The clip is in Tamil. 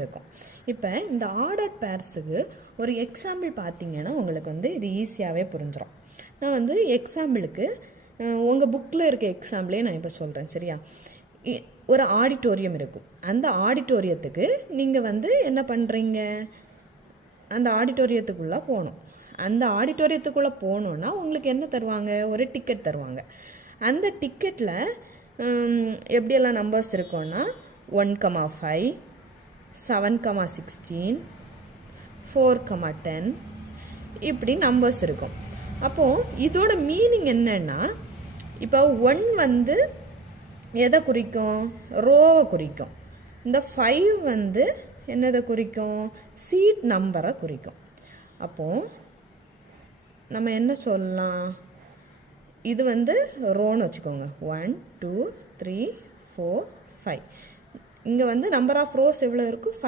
இருக்கும். இப்போ இந்த ஆர்டர் பேர்ஸுக்கு ஒரு எக்ஸாம்பிள் பார்த்தீங்கன்னா உங்களுக்கு வந்து இது ஈஸியாகவே புரிஞ்சிடும். நான் வந்து எக்ஸாம்பிளுக்கு உங்கள் புக்கில் இருக்க எக்ஸாம்பிளே நான் இப்போ சொல்கிறேன், சரியா? ஒரு ஆடிட்டோரியம் இருக்கும். அந்த ஆடிட்டோரியத்துக்கு நீங்கள் வந்து என்ன பண்ணுறீங்க, அந்த ஆடிட்டோரியத்துக்குள்ளே போகணும். அந்த ஆடிட்டோரியத்துக்குள்ளே போகணுன்னா உங்களுக்கு என்ன தருவாங்க, ஒரு டிக்கெட் தருவாங்க. அந்த டிக்கெட்டில் எப்படியெல்லாம் நம்பர்ஸ் இருக்கும்னா 1,5, 7,16, 4,10 இப்படி நம்பர்ஸ் இருக்கும். அப்போது இதோட மீனிங் என்னன்னா, இப்போ 1 வந்து எதை குறிக்கும், ரோவை குறிக்கும். இந்த 5 வந்து என்னதை குறிக்கும், சீட் நம்பரை குறிக்கும். அப்போது நம்ம என்ன சொல்லலாம், இது வந்து ரோன்னு வச்சுக்கோங்க. 1 2 3 4 5. இங்கே வந்து நம்பர் ஆஃப் ரோஸ் எவ்வளோ இருக்கும்,